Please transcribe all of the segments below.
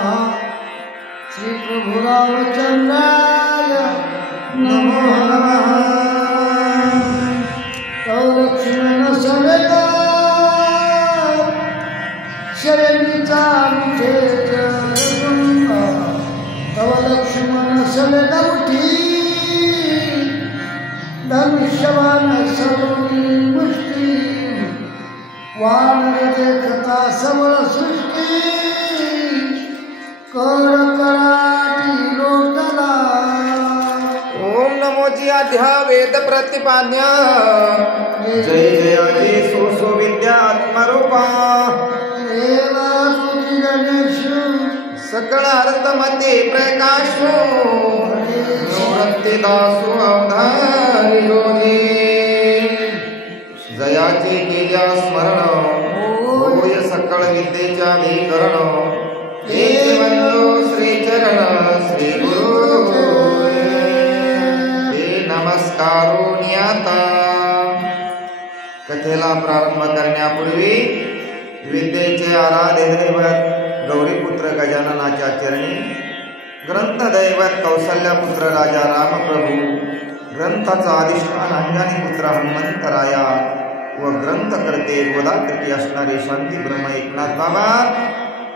नमः श्री प्रभु रामचंद्राय नमो नमः तव लक्ष्मण समेता शरणीचा मुठेच तव लक्ष्मण समेता मुठी धनुष्यवान सलोनी मुष्टी वानर देखता सबळ सृष्टी कळकळाटी लोटला ओम नमो जी आध्या वेद प्रतिपाद्य जय जयाजी सोसो विद्या आत्मरूपा देवा तुझी गणेश सकळ अर्थ मध्ये प्रकाश मूर्ती दासो अवधारी योगी जयाची केल्या स्मरण होय सकळ विद्येच्या विकरण श्री चरण श्री गुरु हे नमस्कारो नियाता कथेला प्रारंभ करण्यापूर्वी विद्येचे आराध्य दैवत गौरीपुत्र गजाननाच्या चरणी ग्रंथदैवत कौसल्यापुत्र राजा रामप्रभू ग्रंथाचा अधिष्ठान अंजनी पुत्र हनुमंतराया व ग्रंथकर्ते गोदाकर्ते असणारे शांती ब्रह्म एकनाथ बाबा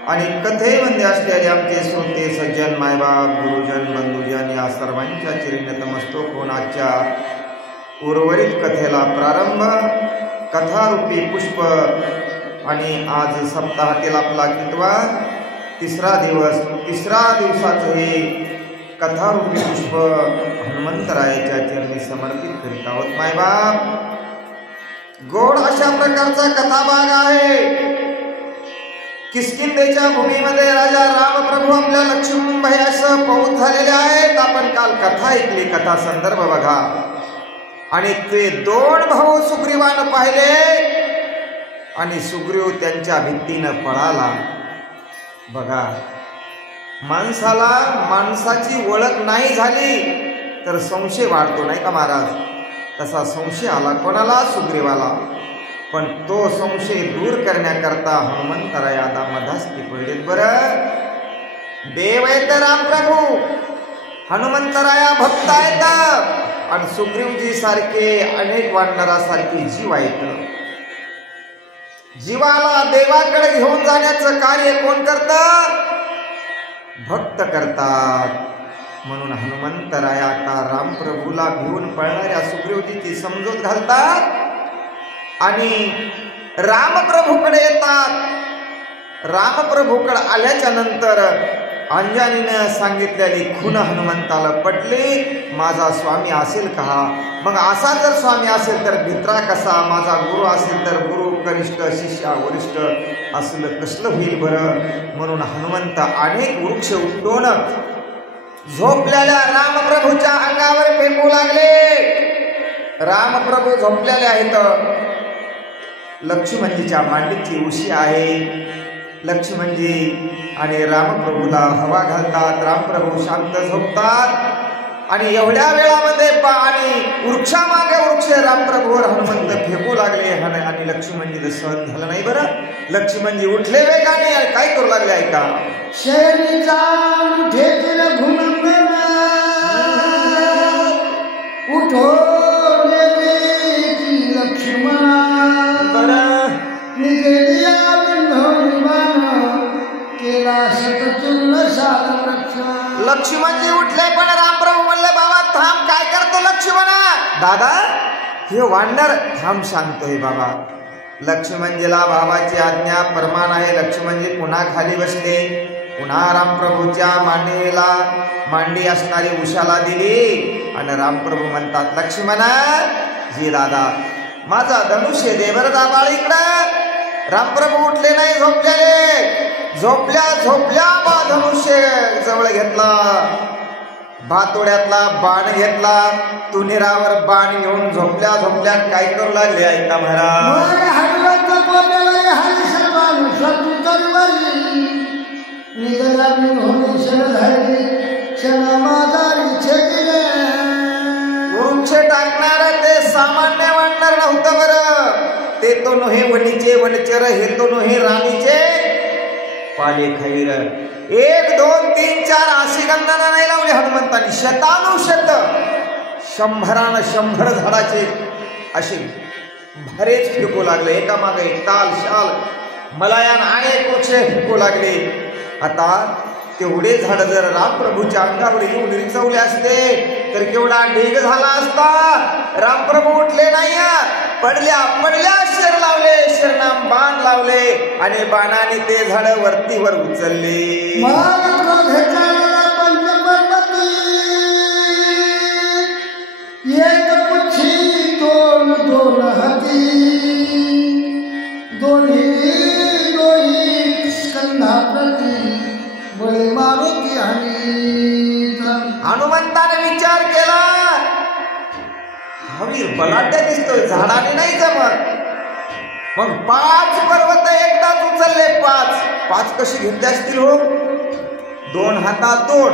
आणि कथेमध्ये असलेले आमचे श्रोते सज्जन मायबाप गुरुजन बंधुजन या सर्वांच्या चरणी नतमस्तक होऊन आजच्या उर्वरित कथेला प्रारंभ कथारूपी पुष्प आणि आज सप्ताहातील आपला कितवा तिसरा दिवसाचं हे कथारूपी पुष्प हनुमंतरायाच्या चरणी समर्पित करीत आहोत मायबाप गोड अशा प्रकारचा कथाभाग आहे किष्किंधेच्या भूमीमध्ये राजा रामप्रभू आपल्या लक्ष्मण भयासह पौत झालेले आहेत आपण काल कथा ऐकली कथा संदर्भ बघा आणि ते दोन भाऊ सुग्रीवानं पाहिले आणि सुग्रीव त्यांच्या भीतीनं पळाला बघा माणसाला माणसाची ओळख नाही झाली तर संशय वाढतो नाही का महाराज तसा संशय आला कोणाला सुग्रीवाला पण तो संशय दूर करण्याकरता हनुमंतराय आता मधास्ती पडलेत बरं देव आहेत रामप्रभू हनुमंतराया भक्त आहेत आणि सुग्रीवजी सारखे अनेक वानरासारखे जीव आहेत जीवाला देवाकडे घेऊन जाण्याचं कार्य कोण करतं भक्त करतात म्हणून हनुमंतराय आता रामप्रभूला घेऊन पळणाऱ्या सुग्रीवजीची समजूत घालतात आणि रामप्रभूकडे येतात रामप्रभूकडे आल्याच्या नंतर अंजनीनं सांगितलेली खूण हनुमंताला पटली माझा स्वामी असेल का मग असा जर स्वामी असेल तर मित्रा कसा माझा गुरु असेल तर गुरु कनिष्ठ शिष्या वरिष्ठ असलं कसलं होईल बरं म्हणून हनुमंत अनेक वृक्ष उपटून झोपलेल्या रामप्रभूच्या अंगावर फेकू लागले रामप्रभू झोपलेले आहेत लक्ष्मणजीच्या मांडीची उशी आहे लक्ष्मणजी आणि रामप्रभूला हवा घालतात रामप्रभू शांत झोपतात आणि एवढ्या वेळामध्ये आणि वृक्षामागे वृक्ष रामप्रभूवर हनुमंत फेकू लागले आणि लक्ष्मणजीला सहन झालं नाही बरं लक्ष्मणजी उठले वेगाने काय करू लागले ऐका शरीचा उठो लक्ष्मणजी उठले पण रामप्रभू म्हणले बाबा थांब काय करतो लक्ष्मणा दादा हे वानर थांब शांत बाबा लक्ष्मणजीला बाबाची आज्ञा प्रमाण आहे लक्ष्मणजी पुन्हा खाली बसले पुन्हा रामप्रभूच्या मांडीला मांडी असणारी उशाला दिली आणि रामप्रभू म्हणतात लक्ष्मणा जी दादा माझा धनुष्य दे बरं दाबाळ इकडं रामप्रभू उठले नाही झोपल्या बा धनुष्य जवळ घेतला भातोड्यातला बाण घेतला तुनिरावर बाण घेऊन झोपल्या काय करू लागले ऐका महाराज वृक्ष टाकणार ते सामान्य वाटणार नव्हतं बरं ते तो नोहे वणीचे वनचर हे तो नोहे राणीचे पाले खैर 1 2 3 4 अशी गणना नाही लावली हनुमंतांनी. शतानुशत 100 झाडाचे असे भरेच फेकू लागले. एकामागे एक ताल शाल मलायान अनेक वृक्ष फेकू लागले. आता तेवढे झाड जर रामप्रभूच्या अंगावर येऊन रिचवले असते तर केवढा ढीग झाला असता. रामप्रभू उठले नाही, पडल्या शर लावले, शरनाम बाण लावले आणि बाणाने ते झाड वरतीवर उचलले. एक पुच्छी दोन हाती दोन्ही स्कंधाप्रती बळे मारुती आणि हनुमंताने विचार केला, हवीर बलाढ्य दिसतोय, झाडाने नाही जमत. मग 5 पर्वत एकदाच उचलले. 5 कशी घेतले असतील हो? 2 हातात 2,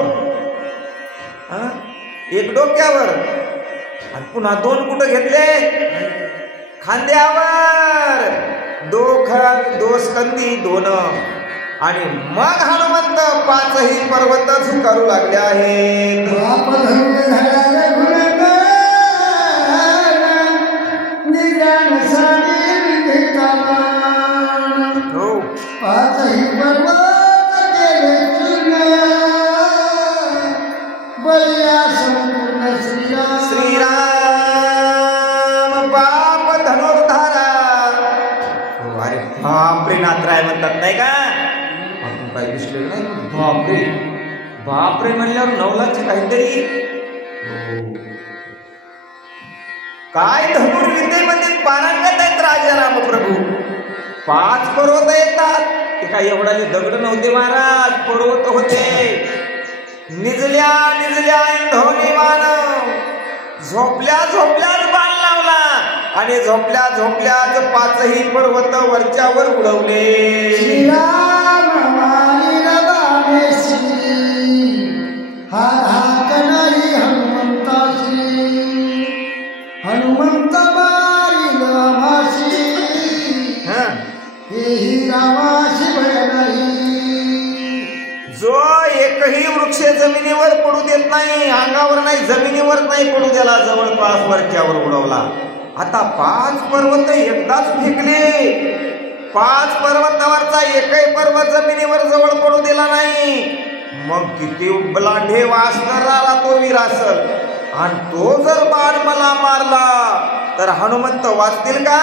एक डोक्यावर आणि पुन्हा 2 कुठं घेतले? खांद्यावर. 2 स्कंदी 2 आणि मग हनुमंत 5ही पर्वत झुकारू लागले आहेत. हो, 5ही पर्वत केले बलिया संपूर्ण श्रीराम बाप धनुर्धारा. अरे बापरे, नात्राय म्हणतात नाही का? आपण काही दिसलेलं नाही. बापरे बापरे म्हणल्यावर 9 लाखचे काहीतरी. काय धनुर्विद्येमध्ये पारंगत आहेत राजा रामप्रभू. 5 पर्वत येतात. ते काय एवढाले दगड नव्हते महाराज, पर्वत होते. निजल्या इंधोनी बाण, झोपल्याच बाण लावला आणि झोपल्याच 5ही पर्वत वरच्यावर उडवले. हनुमंत मारिल आमाशी, हेही रामाशी भय नाही. जो एकही वृक्ष जमिनीवर पडू देत नाही, अंगावर नाही, जमिनीवर नाही पडू दिला, जवळपास वरच्यावर उडवला. आता 5 पर्वत एकदाच फेकले. 5 पर्वतावरचा एकही पर्वत जमिनीवर जवळ पडू दिला नाही. मग किती बलाढ्य वासणारा तो वीर असल. आणि तो जर बाण मला मारला तर हनुमंत वाचतील का?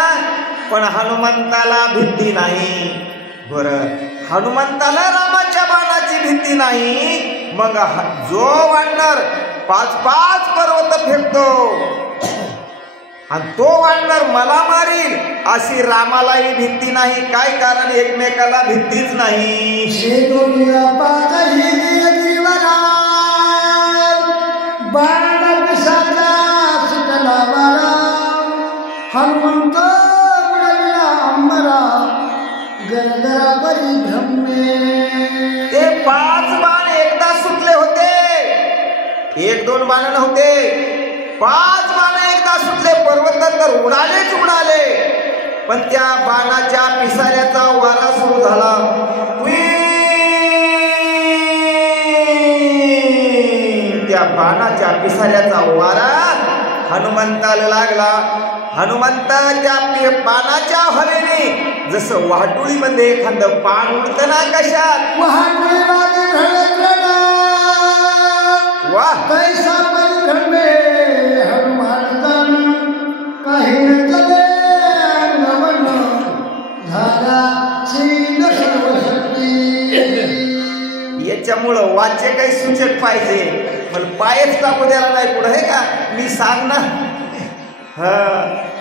पण हनुमंताला भीती नाही. बरं, हनुमंताला रामाच्या बाणाची भीती नाही. मग जो वानर 5 पर्वत फेकतो आणि तो वानर मला मारील अशी रामालाही भीती नाही. काय कारण? एकमेकाला भीतीच नाही. हनुमंत उडविला अंबरा गरगरा परिभ्रमे. ते 5 बाण एकदा सुटले होते. 1-2 बाण नव्हते, 5 बाण एकदा सुटले. पर्वत तर उडाले. पण त्या बाणाच्या पिसाऱ्याचा वारा सुरू झाला. त्या बाणाच्या पिसाऱ्याचा वारा हनुमंताला लागला. हनुमंताच्या बाणाच्या हवेने जसं वाहटुळीमध्ये एखादं पान उडतं ना, कशात वाह कैसा परिभ्रमे हनुमान काही न चले नवन झाला शील सर्वशक्ती. याच्यामुळं वाच्य काही सूचक पाहिजे. मला पायच टाकू द्यायला नाही पुढं, हे का मी सांग ना.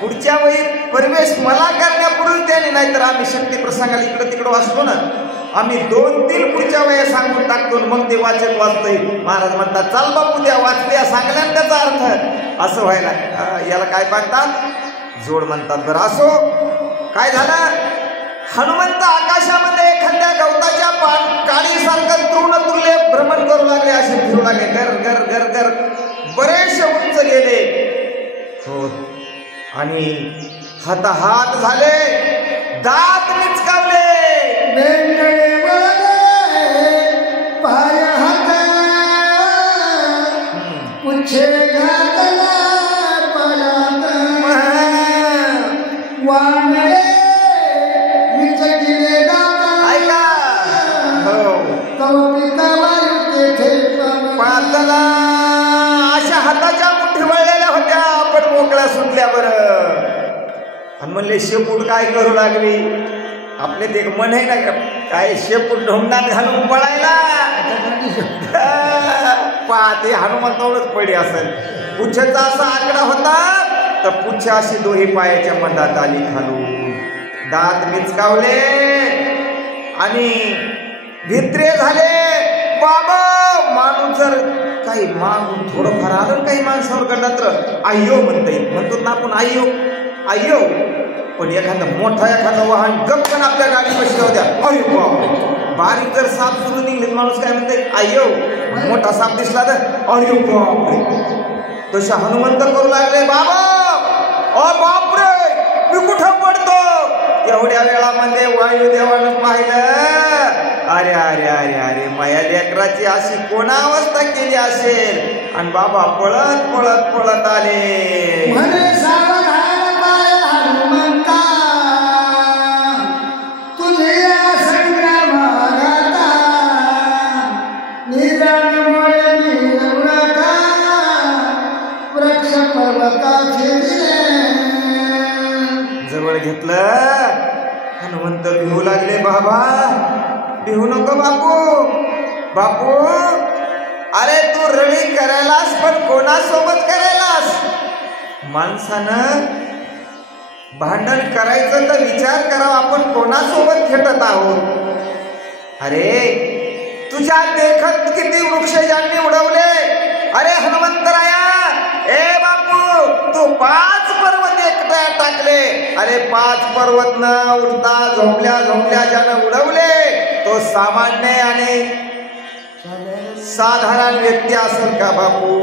पुढच्या वेळी परिवेश मला करण्यापूर्वी त्याने, नाहीतर आम्ही शक्ती प्रसंगाला इकडं तिकडं वाचतो ना, आम्ही 2-3 पुढच्या वेळा सांगून टाकतो. मग ते वाचक वाचतोय. महाराज म्हणतात, चाल बापू द्या वाचल्या सांगल्यान त्याचा अर्थ असं व्हायला. याला काय म्हणतात? जोड म्हणतात. बरं असो, काय झालं? हनुमंत आकाशामध्ये एखाद्या गवताच्या काळीसारखं तृणतुल्य भ्रमण करू लागले, असे फिरू लागले. गर गर गर गर बरेचसे उंच गेले. हो, आणि हाताहात झाले, दात मिचकावले. वेंगळे वळले पायानं सुटल्या बरं. आणि म्हणले शेपूट काय करू लागली. आपले ते मन आहे ना काय शेपूट ढोंगणात घालून पळायला पाहते हनुमंतावरच पडे असेल. पुच्छेचा असा आकडा होता तर पुच्छ अशी दोही पायाच्या मंदात आली खालून. दात मिचकावले आणि भित्रे झाले. बाबा माणूस जर काही मागून थोडंफार आलं काही माणसावर गंडात्र अय्यो म्हणता येईल. म्हणतो ना आपण अय्यो अय्यो. पण एखादं वाहन गपकन आपल्या गाडीपाशी जाऊ द्या. अय्यो बापरे. बारीक जर साप सुरू निघले माणूस काय म्हणते अय्यो. मोठा साप दिसला तर अय्यो बापरे. तसे हनुमंत करू लागले. बाबा ओ बापरे मी कुठं पडतो. एवढ्या वेळामध्ये वायुदेवानं पाहिलं. अरे अरे अरे अरे माया लेकराची अशी कोणा अवस्था केली असेल. आणि बाबा पळत पळत पळत आले. जवळ घेतलं. हनुमंत भिवू लागले. बाबा भिवू नको बापू. बापू अरे तू रडी करायलास पण कोणासोबत करायलास. माणसानं भांडण करायचं तर विचार करावा आपण कोणासोबत खेटत आहोत. अरे तुझ्या देखत किती वृक्ष ज्यांनी उडवले. अरे हनुमंतराया ए बापू तू 5 पर्वत एकट्या टाकले. अरे 5 पर्वत न उठता झोपल्या झोपल्या ज्यानं उडवले तो सामान्य आणि साधारण व्यक्ती असेल का बापू.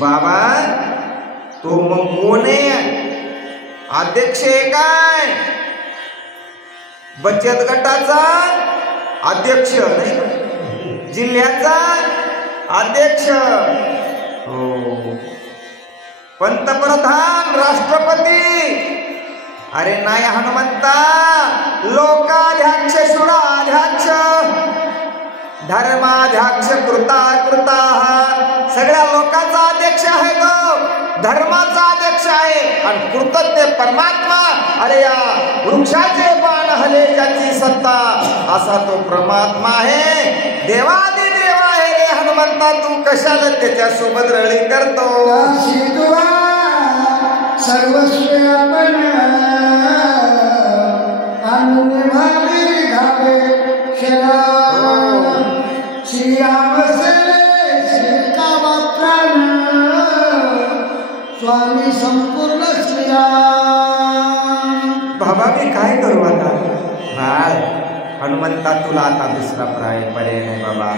बाबा तो मग कोण आहे. अध्यक्ष आहे काय. बचत गटाचा अध्यक्ष नाही जिल्ह्याचा अध्यक्ष. हो पंतप्रधान राष्ट्रपती. अरे नाही हनुमंता लोकाध्यक्ष शुराध्यक्ष धर्माध्यक्ष कृता सगळ्या लोकांचा अध्यक्ष आहे तो. धर्माचा अध्यक्ष आहे आणि कृतज्ञ परमात्मा. अरे या वृक्षाचे पान हले ज्याची सत्ता असा तो परमात्मा आहे. देवादिदेव आहे रे हनुमंता. तू कशाला त्याच्या सोबत रळी करतो. सर्वस्व आपण अनुभावी घावे श्रीराम स्वामी संपूर्ण श्रीराम. बाबा मी काय करू आता. बाळ हनुमंता तुला आता दुसरा पर्याय नाही बाबा.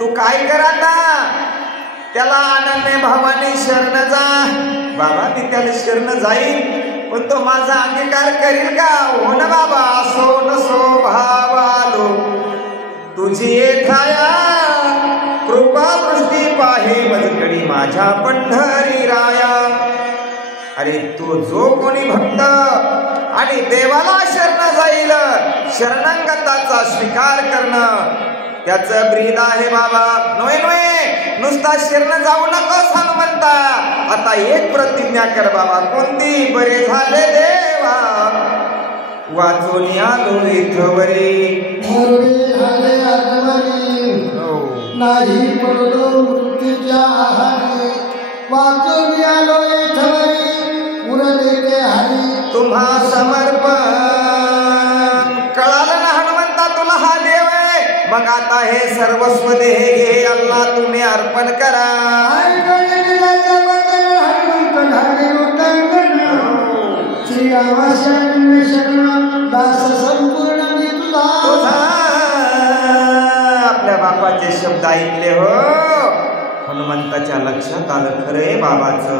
तू काय कर आता. त्याला अनन्य भावाने शरण जा. बाबा मी त्याला शरण जाईल पण तो माझा अंगीकार करील का. हो ना बाबा असो नसो भाव आलो तुझी येठाया कृपा दृष्टी पाहे मजकडी माझ्या पंढरी राया. अरे तो जो कोणी भक्त आणि देवाला शरण जाईल शरणागताचा स्वीकार करणं त्याचं ब्रीद आहे बाबा. नोय नुसता शरण जाऊ नकोस हनुमंता. आता एक प्रतिज्ञा कर बाबा. कोणती. बरे झाले देवा वाचून आलो इथवरी. नाही पडलो मृत्यूच्या आहारी. वाचून आलो इथवरी उरले के हरी तुम्हा समर्पण. कळालं ना हनुमंता तुला हा देव आहे. मग आता हे सर्वस्व देह घे अल्ला तुम्ही अर्पण करा. आपल्या बापाचे शब्द ऐकले हो. हनुमंताच्या लक्षात आलं खरे बाबाचं.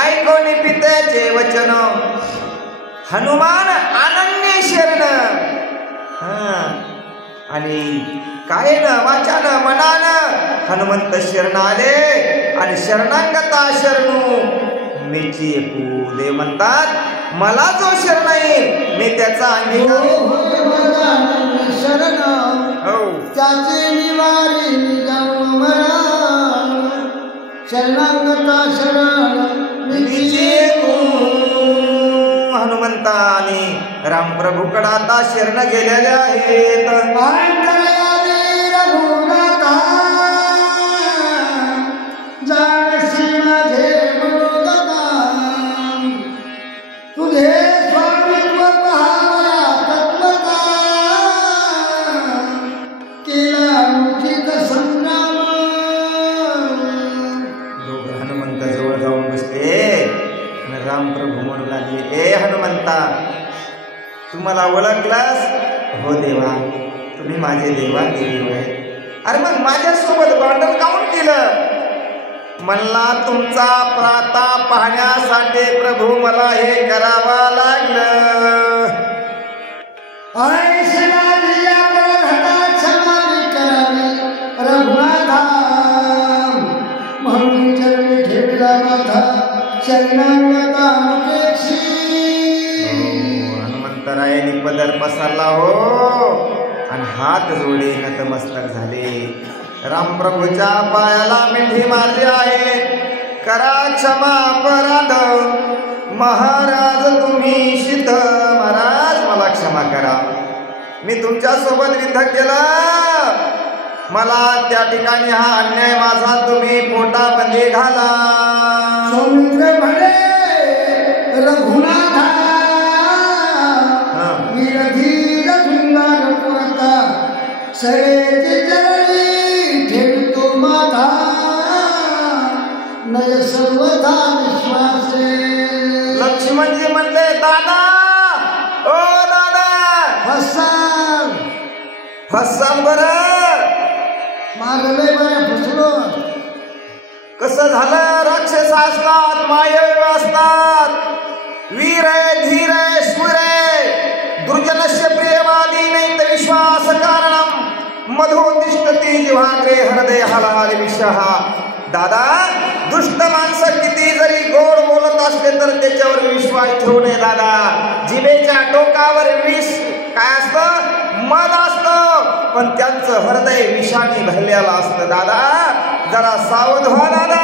ऐकोनी पित्याचे वचन हनुमान अनन्य शरण. आणि कायेन वाचान मनान हनुमंत शरण आले. आणि शरणांगता शरणू मीची एकू. देव म्हणतात मला जो शरण येईल मी त्याचा अंगीकार शरण हो त्याचे निवारी निगम मरण शरणांगता शरण मीची एकू. हनुमंताने रामप्रभूकडे आता शरण गेलेले आहेत. तुझे स्वामित्व पहावया तत्वता केला उचित संग्राम. दोघ हनुमंत जवळ जाऊन बसले. रामप्रभू म्हणू लागले ए हनुमंता तू मला ओळखलास? हो देवा तुम्ही माझे देवा देव आहे. अरे मग माझ्यासोबत भांडण काऊन केलं? मला तुमचा प्रताप पाहण्यासाठी प्रभू मला हे करावं लागलं. रघुनाथा म्हणून चरणी ठेवला माझा शरणागता मुझेशी. हनुमंतरायाने पदर पसरला हो आणि हात जोडे नतमस्तक झाले. रामप्रभूच्या पायाला मिठी मारली आहे. करा क्षमा अपराध महाराज तुम्ही सिद्ध. महाराज मला क्षमा करा मी तुमच्या सोबत युद्ध केलं. मला त्या ठिकाणी हा अन्याय माझा तुम्ही पोटामध्ये घाला. सौमित्र म्हणे रघुनाथा वीरधीर सुंदर पुरता सगळेचे चरणी ठेवतो माझा नय सर्वथा विश्वासे. लक्ष्मणजी म्हणले दादा ओ दादा फसाल फसाल बरं मारले बरं फसलो. कसं झालं? राक्षस असतात मायवी असतात वीर आहे धीर आहे शूर आहे दुर्जनस्य प्रियवादी नाही तर विश्वास कारणम मधोतिष्ठती जिव्हाग्रे हृदय हलाल विषः. दादा दुष्ट माणसं किती जरी गोड बोलत असले तर त्याच्यावर विश्वास ठेवू नये दादा. जिभेच्या टोकावर विष काय असतं? मध असतं पण त्यांचं हृदय विषाने भरलेलं असतं. दादा जरा सावध व्हा दादा.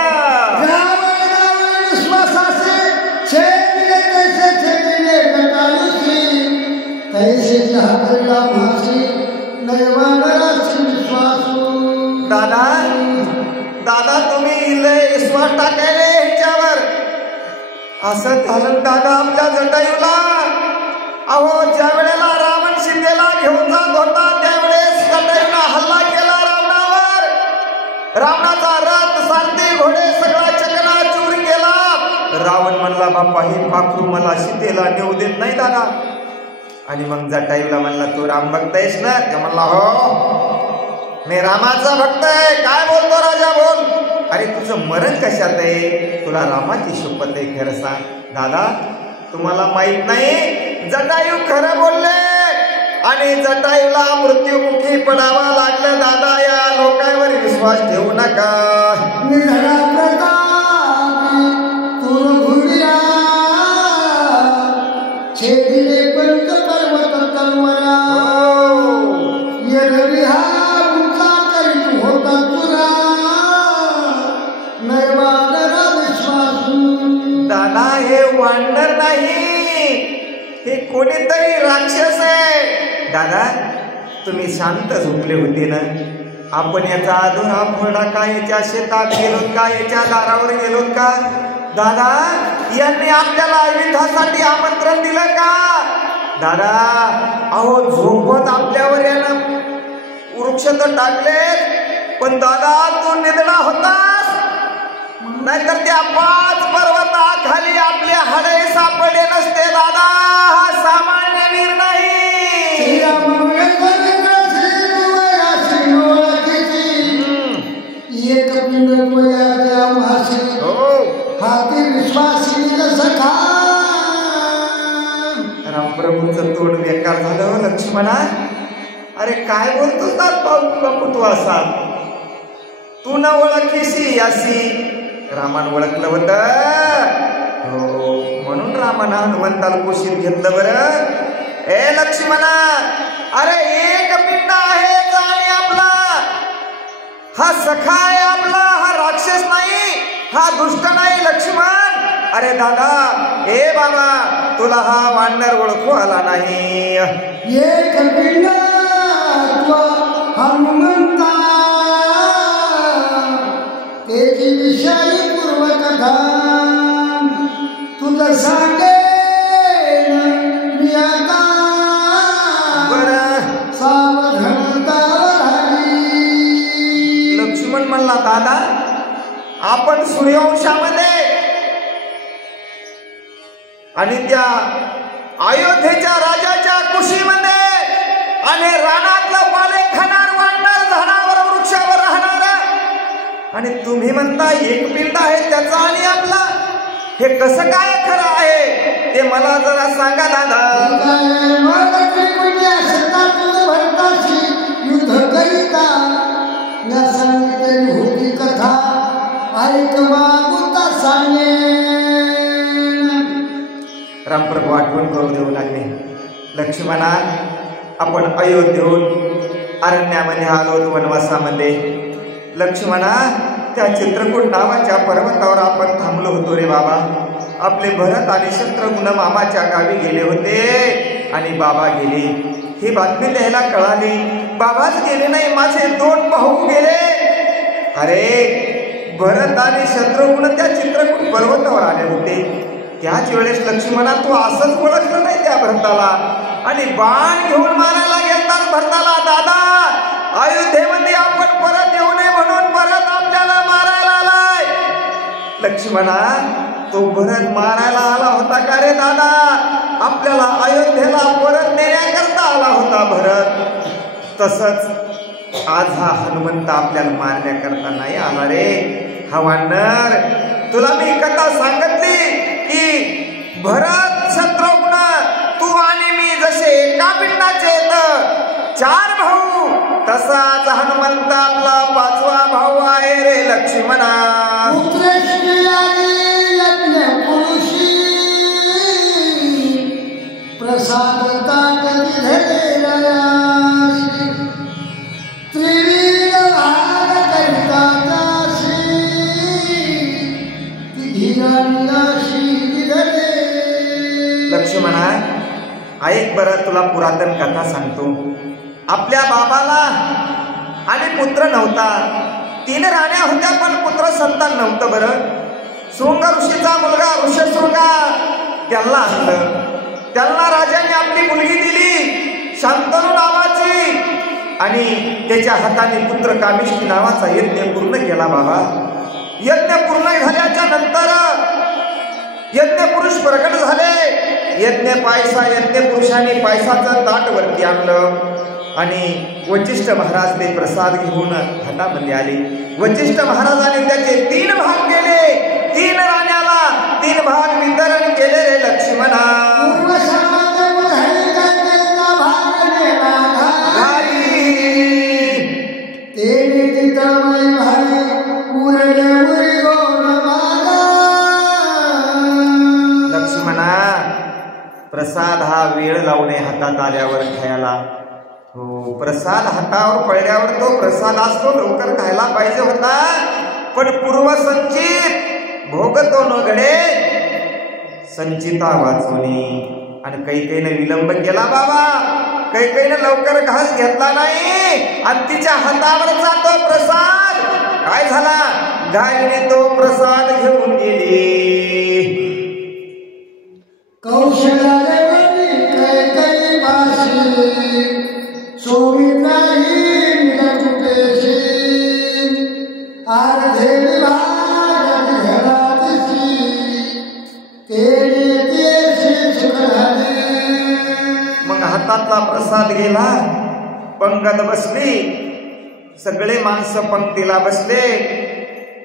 विश्वासाचे छेदिले तैसे छेदिले कटाळीशी तैसे जहागला भासी नयवानराशी विश्वासू. दादा दादा तुम्ही लय विश्वास टाकायले ह्याच्यावर. असं झालं दादा आपल्या जटायूला. अहो ज्या वेळेला रावण सीतेला घेऊन जात होता त्यावेळेस जटायूला हल्ला केला रावणावर. रावणाचा रथ सारथी घोडे सगळा चकनाचूर केला. रावण म्हणला बाप्पा हे पाखरू मला सीतेला नेऊ देत नाही दादा. आणि मग जटायूला म्हणला तू राम भक्त आहेस ना? ते म्हणला हो मी रामाचा भक्त आहे. काय बोलतो राजा बोल. अरे तुझं मरण कशात आहे? तुला रामाची शपथ आहे खरं सांग. दादा तुम्हाला माहित नाही जटायू खरं बोलले आणि जटायूला मृत्युमुखी पडावा लागलं. दादा या लोकांवर विश्वास ठेवू नका. निधडा प्रतापी तुरभुविरा छेदिले पंच पर्वत तलवारा. यरविहार उंचा करीत होता तुरा नयवानरा विश्वासू. दादा हे वानर नाही हे कोणीतरी राक्षस आहे. दादा तुम्ही शांत झोपले होते ना? आपण याचा अधुरा फोडा का याच्या शेतात गेलोत का याच्या दारावर गेलोत का? दादा यांनी आपल्याला युद्धासाठी आमंत्रण दिलं का? दादा अहो झोपत आपल्यावर यानं वृक्ष तर टाकले पण दादा तू निधडा होतास नाहीतर त्या 5 पर्वताखाली आपले हाडे सापडले नसते. दादा हा सामान्य वीर नाही. एक पिंड त्या भाषे हाती विश्वासी सखा. रामप्रभूंचं तोंड बेकार झालं हो लक्ष्मणा. अरे काय बोलतोस बापू तू असा? तू न ओळखीशी यासी रामानं ओळखलं होत. हो, म्हणून रामानं हनुमंताला कुशीत घेतलं बरं. ए लक्ष्मणा, अरे एक पिंड आहे आणि आपला हा सखा आहे आपला, हा राक्षस नाही, हा दुष्ट नाही लक्ष्मण. अरे दादा, ए बाबा, तुला हा वानर ओळखू आला नाही. एक पिंड हनुमंता, त्याची विषयी पूर्वकथा तुला सांगे मी आता. बरं, सावधानता लक्ष्मण म्हणला, दादा आपण सूर्यवंशामध्ये आणि त्या अयोध्येच्या राजाच्या कुशीमध्ये आणि रानातलं पाले खाणार वाढणार झाडावर वृक्षावर राहणार, आणि तुम्ही म्हणता एक पिंड आहे त्याचा आणि आपला. हे कसं काय खरं आहे ते मला जरा सांगा दादा. युद्ध करिता होती कथा ऐक मागुता सांगे. रामप्रभू आठवण करून देऊ लागले. लक्ष्मणा, आपण अयोध्येहून अरण्यामध्ये आलो होतो वनवासामध्ये. लक्ष्मणा, त्या चित्रकूट नावाच्या पर्वतावर आपण थांबलो होतो रे बाबा. आपले भरत आणि शत्रुघ्न मामाच्या गावी गेले होते आणि बाबा गेले. ही बातमी त्याला कळाली. बाबाच गेले नाही, माझे 2 भाऊ गेले. अरे, भरत आणि शत्रुघ्न त्या चित्रकूट पर्वतावर आले होते. त्याच वेळेस लक्ष्मणा, तू असंच ओळखलं नाही त्या भरताला आणि बाण घेऊन मारायला गेलतात भरताला. दादा, अयोध्येमध्ये आपण परत येऊ नये म्हणून भरत आपल्याला मारायला आलाय. लक्ष्मणा, तो भरत मारायला आला होता का रे दादा? आपल्याला अयोध्येला परत नेण्याकरता आला होता भरत. तसंच आज हा हनुमंत आपल्याला मारण्याकरता नाही आला रे. हा वानर, तुला मी कथा सांगितली की भरत, शत्रुघ्न, तू आणि मी जसे एका पिंडाचे 4 भाऊ, तसाच हनुमंत आपला 5वा भाऊ आहे रे लक्ष्मणा. प्रसाद ताट दिधे त्रिवीर भाग करिता लक्ष्मणा, ऐक बरं, तुला पुरातन कथा सांगतो. आपल्या बाबाला आणि पुत्र नव्हता. 3 राण्या होत्या पण पुत्र संतान नव्हतं. बरं, शृंग ऋषीचा मुलगा ऋषशृंगा त्यांना आणलं. त्यांना राजाने आपली मुलगी दिली शांतनू नावाची, आणि त्याच्या हाताने पुत्र कामिष्ठी नावाचा यज्ञ पूर्ण केला. बाबा, यज्ञ पूर्ण झाल्याच्या नंतर यज्ञ पुरुष प्रकट झाले. यज्ञ पुरुषाने पायसाचं ताट वरती आणलं आणि वचिष्ठ महाराज ते प्रसाद घेऊन हातामध्ये आले. वचिष्ठ महाराजांनी त्याचे 3 भाग केले. 3 राण्याला 3 भाग वितरण केले रे लक्ष्मणा. लक्ष्मणा, प्रसाद हा वेळ लावणे हातात आल्यावर खायला. हो, प्रसाद हातावर पडल्यावर तो प्रसाद असतो, लवकर खायला पाहिजे होता. पण पूर्वसंचित भोगतो न घडे संचिता वाचवणे. आणि कैकेयीने विलंब केला बाबा. कैकेयीने लवकर घास घेतला नाही आणि तिच्या हातावरचा तो प्रसाद काय झाला, गायीने तो प्रसाद घेऊन गेली. कौशल्यादेवी कैकेयी पाशी सोवित्राही निलकुटेशी अर्धे विभाग घरातशी तेने तेशी सुखाने. मग हातातला प्रसाद गेला. पंगत बसली. सगळे माणसं पंक्तीला बसले.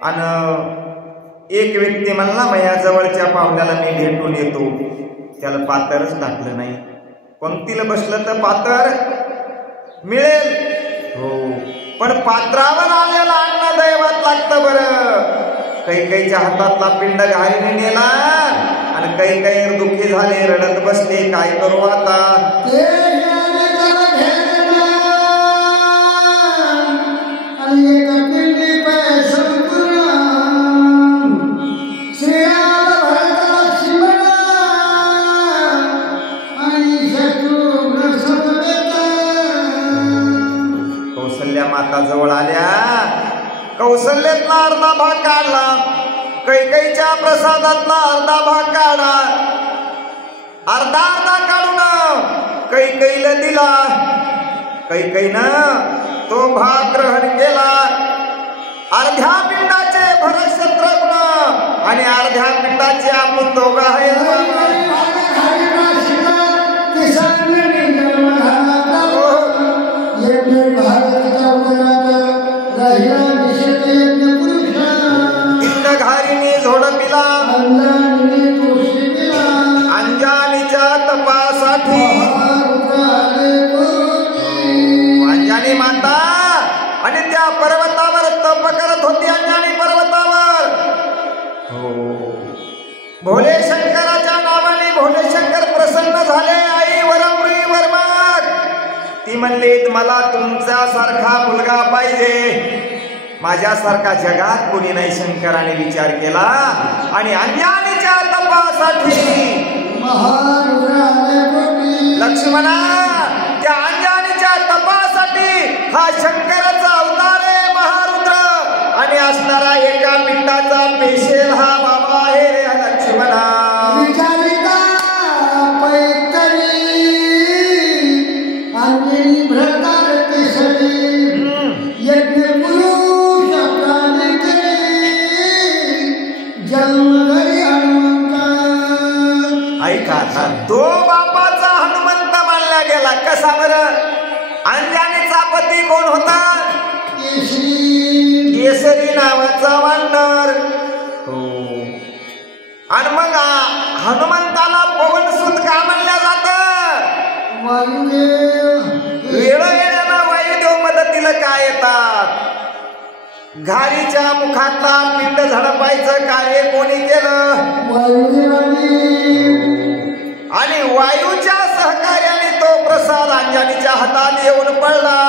आणि एक व्यक्ती म्हणला, माझ्या जवळच्या पाहुण्याला मी भेटून येतो. त्याला पातरच टाकलं नाही. पंक्तीला बसलं तर पातर मिळेल. हो, पण पात्रावर आलेलं अन्न दैवात लागतं. बरं, कैकेयीच्या हातातला पिंड घाईने नेला आणि कैकेयी दुःखी झाले, रडत बसले. काय करू आता? कौसल्या माता जवळ आल्या. कौशल्यातला अर्धा भाग काढला, कैकेयीच्या प्रसादातला अर्धा भाग काढा. अर्धा अर्धा काढून कैकेयीला दिला. कैकेयीनं तो भाग ग्रहण केला. अर्ध्या पिंडाचे भरत शत्रुघ्न आणि अर्ध्या पिंडाचे आपण दोघं आहेत. पिंड घारीने झोडपिला अंजनीच्या तपासाठी. अंजनी माता आणि त्या पर्वतावर तप करत होती. अंजनी पर्वतावर भोले शंकराच्या नावाने भोले शंकर प्रसन्न झाले. आई वरमृई वर्मक. ती म्हणली मला तुमच्यासारखा मुलगा पाहिजे. माझ्यासारखा जगात कोणी नाही. शंकराने विचार केला आणि अंजनीच्या तपासाठी लक्ष्मणा त्या अंजनीच्या तपासाठी हा शंकराचा अवतार आहे महारुद्र. आणि असणारा एका पिंडाचा पेशेल हा बाबा आहे रे लक्ष्मणा. ऐका तो बापाचा हनुमंत मानला गेला. कसा बरं? अंजनीचा पती कोण होता? केसरी नावाचा वानर. आणि मग हनुमंताला पवनसुत का म्हणलं जातं? वेळोवेळेला वायुदेव मदतीला काय येतात. घारीच्या मुखातला पिंड झडपायचं कार्य कोणी केलं? आणि वायूच्या सहकार्याने तो प्रसाद अंजनीच्या हातात येऊन पडला.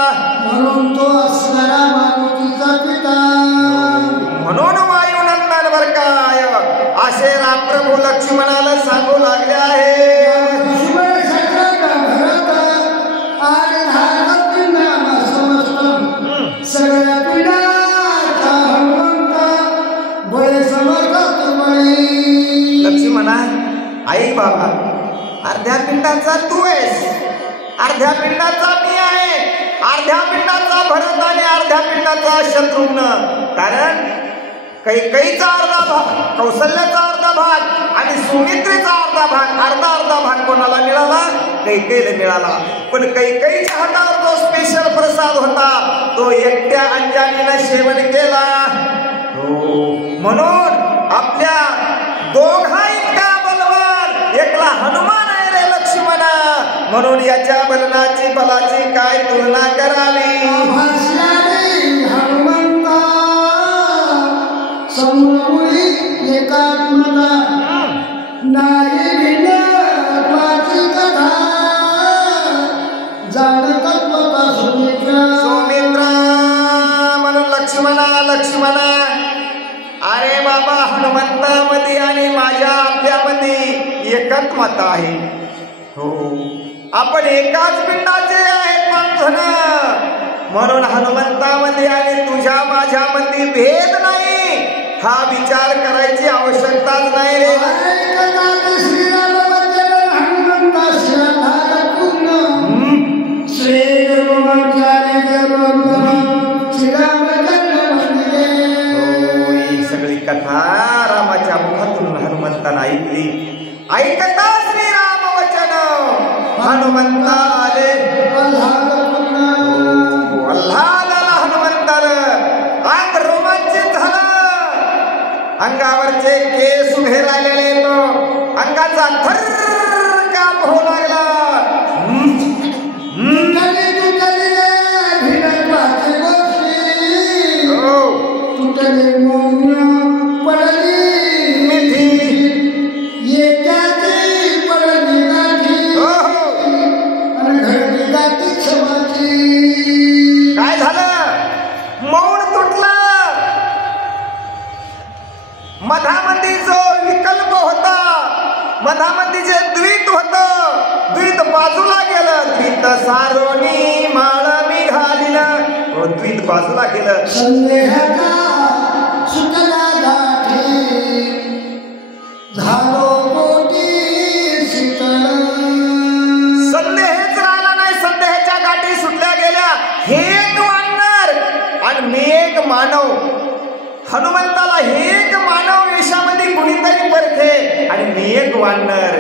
म्हणून तो असणारा मारुतीचा पिता. म्हणून वायुनंदन बर काय असे रामप्रभू लक्ष्मणाला सांगू लागले आहे. सगळ्या पिढ्याचा हनुमंत बळे समर्थ तुम्ही. लक्ष्मणा आई बाबा अर्ध्या पिंडाचा तू आहेस, अर्ध्या पिंडाचा मी आहे, अर्ध्या पिंडाचा भरत आणि अर्ध्या पिंडाचा शत्रुघ्न. कारण कैकेयीचा अर्धा भाग, कौशल्याचा अर्धा भाग आणि सुमित्रेचा अर्धा भाग, अर्धा अर्धा भाग कोणाला मिळाला? कैकेयीला मिळाला. पण कैकेयीच्या हातावर जो स्पेशल प्रसाद होता तो एकट्या अंजनीनं सेवन केला. म्हणून आपल्या दोघा इतका बलवान एकला हनुमान आहे रे लक्ष्मणा. म्हणून याच्या बलनाची बलाची काय तुलना करावी. हनुमंता समोरी एकात्मता नाही भिन्नत्वाची कथा जाणतत्वता सुमित्रा. म्हणून लक्ष्मणा अरे बाबा हनुमंतामध्ये आणि माझ्या आपल्यामध्ये एकात्मता आहे. हो आपण एकाच पिंडाचे आहेत माणसं. म्हणून हनुमंतामध्ये आणि तुझ्या माझ्यामध्ये भेद नाही हा विचार करायची आवश्यकताच नाही रे. सगळी कथा रामाच्या मुखातून हनुमंतानं ऐकली. ऐकता श्रीराम वचन हनुमंता आले. आल्हादाला हनुमंतानं अंग रोमांचित झालं. अंगावरचे केस उभे राहिलेले तो अंगाचा थर काप होऊ लागला. पृथ्वीत बाजूला केलं. संदेहाचा सुटला गाठी झालो कोटी शीतळ. संदेहच राहिला नाही, संदेहाच्या गाठी सुटल्या गेल्या. हे एक वानर आणि मी एक मानव. हनुमंताला हे एक मानव वेशामध्ये कुणीतरी परखे आणि मी एक वानर.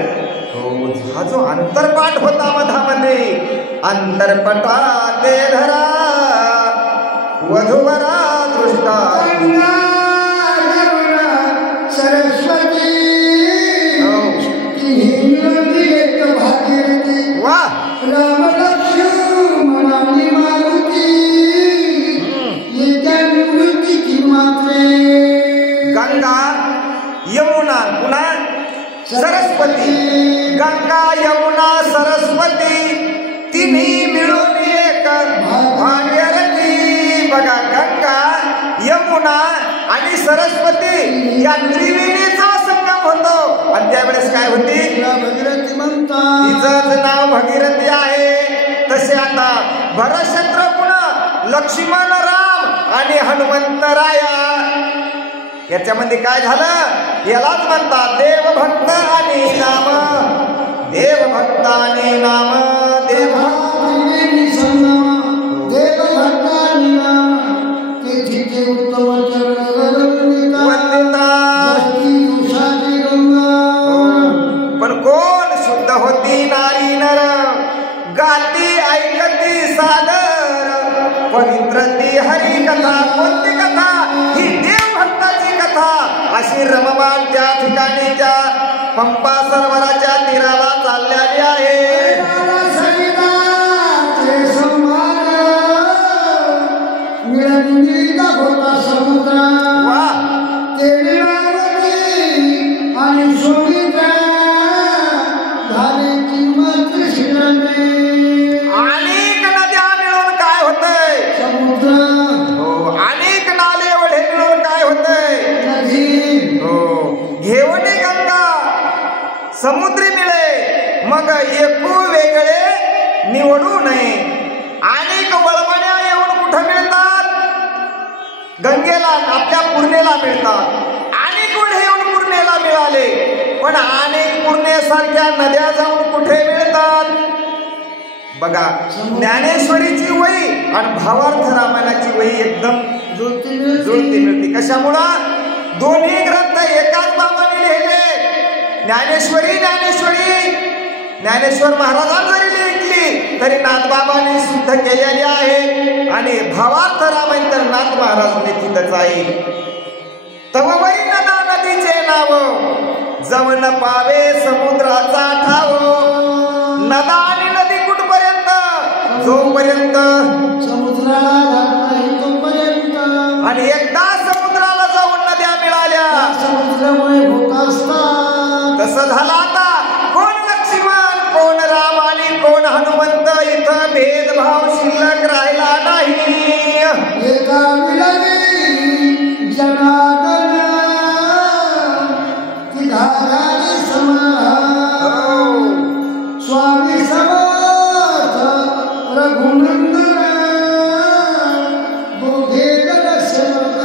हा जो अंतरपाठ होता मधामध्ये, अंतरपटा ते धरा वधुवरा दृष्टा सरस्वती एक भागीरथी वा राम लक्ष्मणानी मारुती येत्या निवृत्तीची मात्रे. गंगा यमुना पुन्हा सरस्वती. गंगा यमुना सरस्वती तिन्ही मिळून एक भागीरथी. बघा, गंगा यमुना आणि सरस्वती या त्रिवेणीचा संगम होतो. आणि त्यावेळेस काय होती? भगीरथी म्हणतात. तिचं नाव भगीरथी आहे. तसे आता भरत शत्रुघ्न, लक्ष्मण, राम आणि हनुमंत राया याच्यामध्ये काय झालं? यालाच म्हणतात देवभक्त आणि नाम. देवभक्त आणि नाम. पण कोण शुद्ध होती नारी नर, गाती ऐकती सादर, पवित्र ती हरी कथा. कोणती कथा? ही देवभक्ताची कथा. अशी रममान त्या ठिकाणीच्या पंपा सरोवराच्या तीराला चाललेली आहे. अनेक नद्या मिळून काय होतंय? हो, अनेक नाले ओढे मिळून काय होतंय? हो, घेऊन गंगा समुद्री मिळे, मग एकू वेगळे निवडू नये. अनेक वळवण्या येऊन कुठं मिळतात? गंगेला, आपल्या पूर्णेला मिळतात. अनेक ओढे येऊन पूर्णेला मिळाले, पण अनेक पूर्णेसारख्या नद्या जाऊन कुठे मिळतात? बघा, ज्ञानेश्वरीची वही आणि भावार्थ रामायणाची वही एकदम जुळती मिळते. कशामुळं? दोन्ही ग्रंथ एकाच बाबाने लिहिले. ज्ञानेश्वरी ज्ञानेश्वर महाराजांनी जरी लिहिली तरी नाथबाबांनी सिद्ध केलेली आहे. आणि भावार्थ रामायण तर नाथ महाराज लिखितच आहे. तव वरी नदा नदीचे नाव, जवन पावे समुद्राचा ठाव. नदा आणि नदी कुठपर्यंत? जोपर्यंत समुद्राला तोपर्यंत. आणि एकदा समुद्राला जाऊन नद्या मिळाल्या, समुद्रामुळे होत असतात. तसं झालं आता. कोण लक्ष्मण, कोण राम आणि कोण हनुमंत, इथं भेदभाव शिल्लक राहिला नाही. एका विलवी जनार्दन तिघारी समान. स्वामी समर्थ रघुनंदन दोघे दर्शक.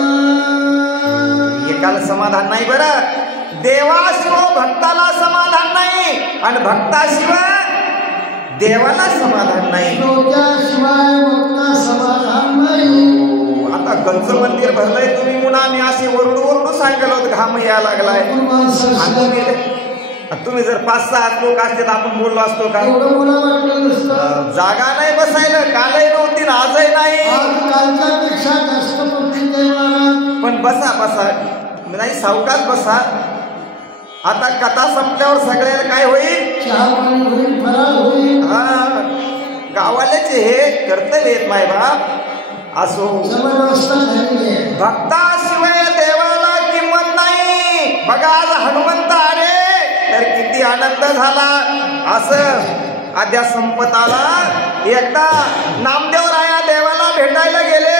एकाला समाधान नाही बरं. देवाशिवाय भक्ताला समाधान नाही आणि भक्ताशिवाय देवाला समाधान नाही. शिवाय भक्ता समाधान नाही. आता गंज मंदिर भरलंय तुम्ही मुना. मी असे ओरडू सांगलो, घाम यायला लागलाय. तुम्ही जर 5-6 लोक असते तर आपण बोललो असतो का? जागा नाही बसायला. कालही नव्हती ना आजही नाही. पण बसा नाही, सावकाश बसा. आता कथा संपल्यावर सगळ्याला काय होईल? हा, गावाल्याचे हे कर्तव्य आहेत माय बाप. असो, भक्ताशिवाय देवाला किंमत नाही. बघा, आज हनुमंत आले तर किती आनंद झाला. असं आद्या संपत आला. एकदा नामदेव राया देवाला भेटायला गेले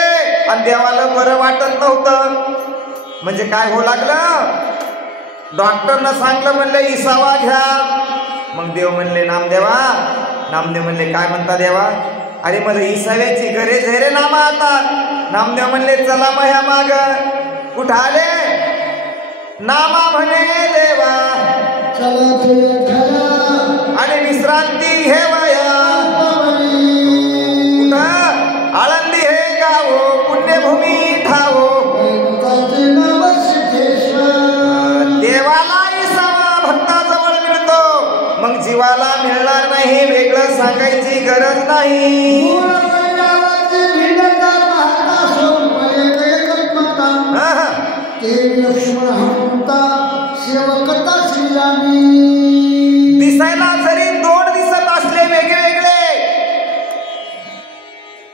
आणि देवाला बरं वाटत नव्हतं. म्हणजे काय हो लागलं? डॉक्टरनं सांगलं, म्हणले इसावा घ्या. मग देव म्हणले नामदेव म्हणले काय म्हणता देवा? अरे मला इसाव्याची गरज आहे रे नामा आता. नामदेव म्हणले चला मह्या माग. कुठं आले? नामा म्हणे देवा आणि विश्रांती घेवया. कुठं? आळंदी हे गाव पुण्यभूमी ठावो. देवाला इसावा भक्ताजवळ मिळतो, मग जीवाला मिळणार नाही वेगळं सांगायची गरज नाही. दिसायला जरी दोन दिसत असले वेगवेगळे,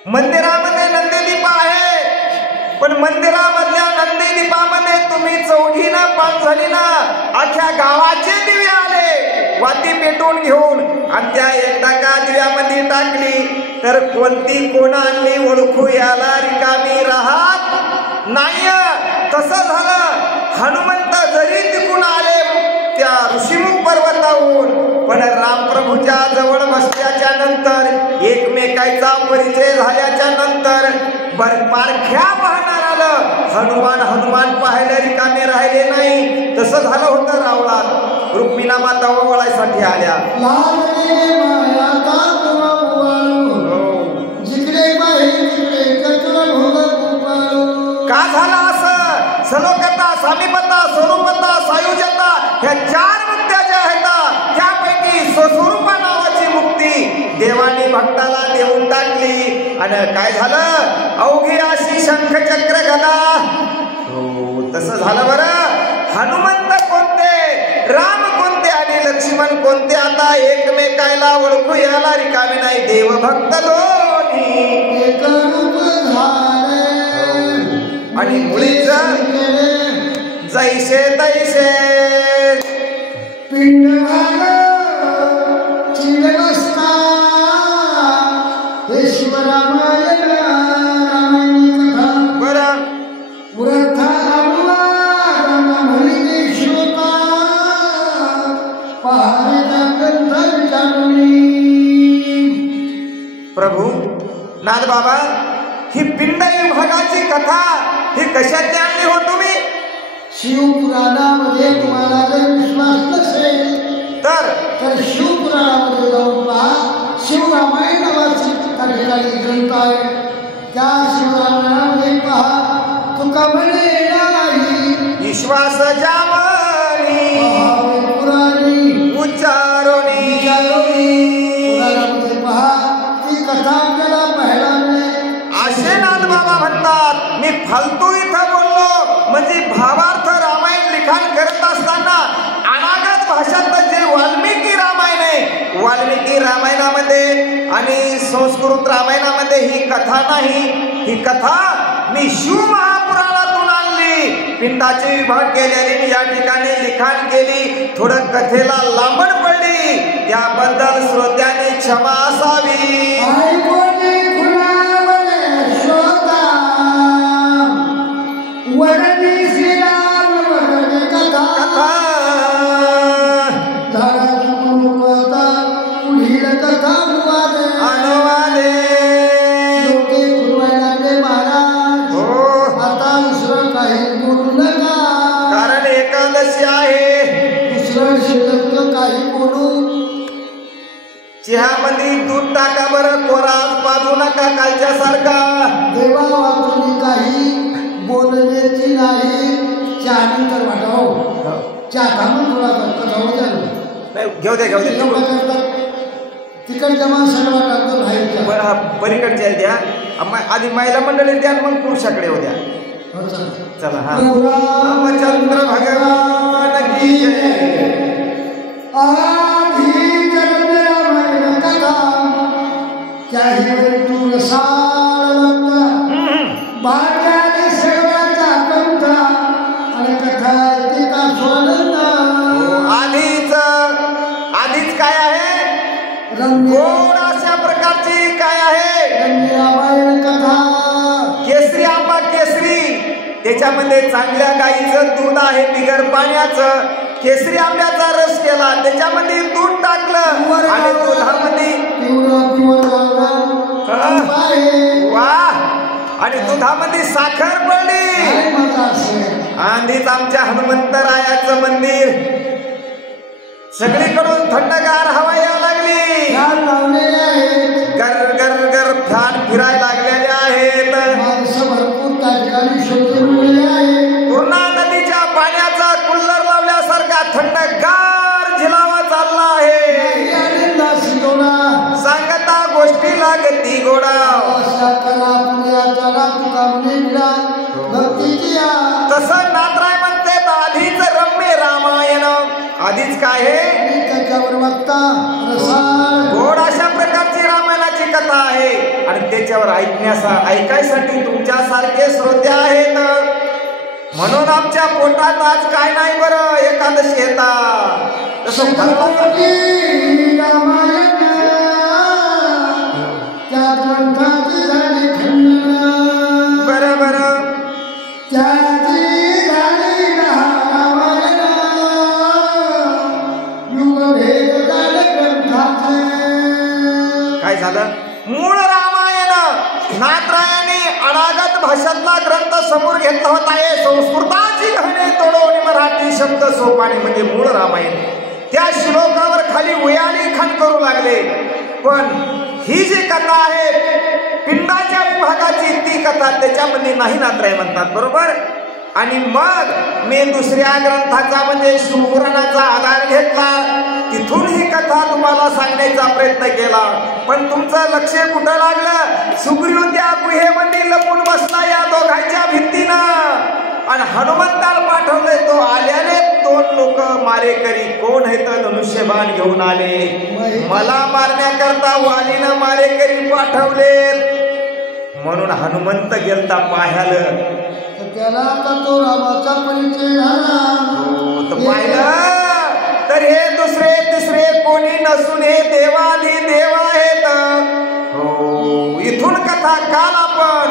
मंदिरामध्ये नंदीदीप आहे, पण मंदिरामधल्या नंदीदीपामध्ये तुम्ही चौघीना पाच जणीना अख्ख्या गावाचे दिवे आले वाती पेटून घेऊन, आणि त्या एकदा का दिव्यामध्ये टाकली तर कोणती कोण आणली ओळखू याला रिकामी राहत नाही. तसं झालं. हनुमंत जरी तिकून आले त्या ऋषीमुख पर्वताहून, पण रामप्रभूच्या जवळ बसल्याच्या नंतर एकमेकांचा परिचय झाल्याच्या नंतर पारख्या पाहणार आलं. हनुमान हनुमान पाहायला रिकामे राहिले नाही. तसं झालं होतं रावळात. रुक्मिणा माता ओवाळायसाठी आल्या. का झालं असं? सलोकता, सामीपता, स्वरूपता, सायुज्यता ह्या चार मुक्त्या ज्या आहेत त्यापैकी स्वस्वरूपा नावाची मुक्ती देवाने भक्ताला देऊन टाकली. आणि काय झालं? अवघी अशी शंख चक्र गदा. हो, तसं झालं बरं. हनुमंत कोणते, राम कोणते आणि लक्ष्मण कोणते आता एकमेकाला ओळखू याला रिकामी नाही. देवभक्त दोन्ही एक रूप आणि मुळीच जैसे तैसे पिंड चिरस्ता. हे शिवरामायण रामायणी कथा बरं पुरथा म्हणी श्रोता पहारेचा ग्रंथ विचारणी. प्रभू नाथ बाबा, ही पिंड विभागाची कथा ही कशात आणली हो तुम्ही? शिवपुराणामध्ये तुम्हाला जर विश्वास नसेल तर शिवपुराणामध्ये जाऊन पहा. शिवरामायण नावाची त्या ठिकाणी ग्रंथ आहे. त्या शिवरामायणामध्ये पहा. तुका म्हणे नाही विश्वास जामनी पुराणी उच्चारोनी. पुराणामध्ये पहा. ती कथा आपल्याला पाहायला मिळेल. असे नाथ बाबा म्हणतात. मी फालतू इथं बोललो म्हणजे भावार्थ रामायण लिखाण करत असताना अनागत भाषात जे वाल्मिकी रामायण आहे, वाल्मिकी रामायणामध्ये आणि संस्कृत रामायणामध्ये ही कथा नाही. ही कथा मी शिव महापुराणातून आणली. पिंडाचे विभाग केल्याने मी या ठिकाणी लिखाण केली. थोडं कथेला लांबण पडली, त्याबद्दल श्रोत्याने क्षमा असावी. वरदी श्रीराम वरदी कथा धाराची पूर्वता पुढील कथा अनुवादे लोके गुरुवायला महाराज. आता दुसरं काही बोलू नका, कारण एकादशी आहे. दुसरं शिल्लक काही बोलू. चहामध्ये दूध टाका बरं, कोरा पाजू नका कालच्या सारखा. देवा वाचून काही बोलण्याची नाही. चहानी तर वाटाव चहा थांबून थोडा कथा घेऊ दे घेऊ दे. तिकडच्या माणसाला वाटतं बाहेरच्या बरं पलीकडच्या द्या. आधी महिला मंडळी द्या, मग पुरुषाकडे येऊ द्या. चला. हा रामचंद्र भगवान की जय. आधी जन्मरामायण कथा त्याही तू साळ भाग्याने सेवाचा पंथ आणि कथा तिचा स्वानंद. आधीच काय आहे? गोड अशा प्रकारची काय आहे? रामायण कथा. केसरी आंबा केसरी, त्याच्यामध्ये चांगल्या गाईचं दूध आहे बिगर पाण्याचं. केसरी आंब्याचा रस केला, त्याच्यामध्ये दूध टाकलं आणि दुधामध्ये तूप आहे. वा, आणि दुधामध्ये साखर पडली. काय मजा असेल. आधीच आमच्या हनुमंतरायाचं मंदिर सगळीकडून थंडगार हवा यायला लागली. फॅन लावलेले आहेत. गर गर गर फॅन फिरायला लागलेले आहेत. माणसं भरपूर त्या ठिकाणी शोधलेले आहेत. पूर्णा नदीच्या पाण्याचा कुल्लर लावल्यासारखा थंडगार झिलावा चालला आहे. आनंदासी गोडा सांगता गोष्टी लागती गोडा. अशा कला पुण्याचा तुका मुनिला भक्तीची तसं नाथराय म्हणते आधीच रम्य रामायण. आधीच काय आहे त्याच्यावर वक्ता रसाळ गोड अशा प्रकारची रामायणाची कथा आहे. आणि त्याच्यावर ऐकायसाठी तुमच्यासारखे श्रोते आहेत. म्हणून आमच्या पोटात आज काय नाही बरं एकादशी येतात. तसं रामायण त्या ग्रंथाची झाली खंडन. बरं बरं त्याची झाली रामायण युगभेद झाले ग्रंथाचे. काय झालं. मूळ रामायण नाथरायाने अनागत भाषातला ग्रंथ समोर घेतला होता. हे संस्कृताची घणे तोडवून मराठी शब्द सोपाने म्हणजे मूळ रामायण. त्या श्लोकावर खाली उयाली खान करू लागले. पण ही जी कथा आहे पिंडाच्या विभागाची ती कथा त्याच्यामध्ये नाही नाथराय म्हणतात. बरोबर. आणि मग मी दुसऱ्या ग्रंथाचा म्हणजे शिवपुराणाचा आधार घेतला. तिथून ही कथा तुम्हाला सांगण्याचा प्रयत्न केला. पण तुमचं लक्ष कुठं लागलं. सुग्रीव त्या गुहेमध्ये लपून बसला या दोघांच्या भिंतीनं. आणि हनुमंताला पाठवले. तो आल्याने 2 लोक मारेकरी कोण आहेत धनुष्यबाण घेऊन आले. मला मारण्याकरता वालीनं मारेकरी पाठवले. म्हणून हनुमंत गेलता पाह्याला. त्याला आता तो रामाचा परिचय झाला. पाहिलं तर हे दुसरे तिसरे कोणी नसून हे देवाधी देव आहेत. हो, इथून कथा काल आपण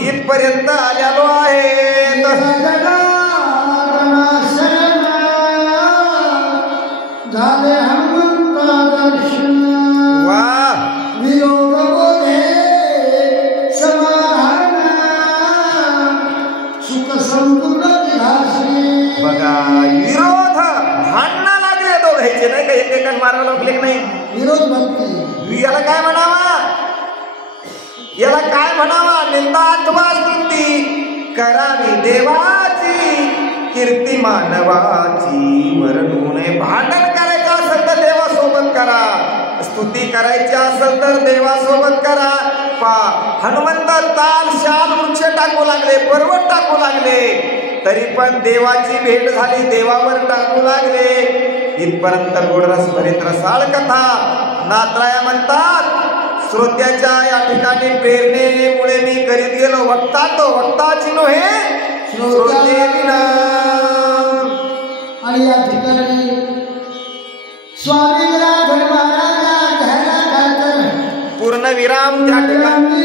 इथपर्यंत आलेलो आहे. झाले हनुमंता दर्शन. वा, वियोग बोधे समाधान सुख संपूर्ण विलासी. बघा विरोध भांडणं लागले दोघांचे नाही का. एकमेकांना मारायला लागले की नाही. विरोध भक्ती याला काय म्हणावा. याला काय म्हणावा. निंदा अथवा स्तुती करावी देवाची कीर्ती मानवाची वर्णून. भांडण करायचं असेल तर देवासोबत करा. स्तुती करायची असेल तर देवासोबत करा. हनुमंत ताल शाल वृक्ष टाकू लागले. पर्वत टाकू लागले. तरी पण देवाची भेट झाली. देवावर टाकू लागले. इथपर्यंत गोडरस भरित रसाळ कथा. नाथराया म्हणतात श्रोत्याच्या या ठिकाणी प्रेरणेमुळे मी करीत गेलो. वक्ता तो वक्ताची नव्हे श्रोते विना. आणि या ठिकाणी स्वामी महाराज घ्यायला काय पूर्ण विराम त्या ठिकाणी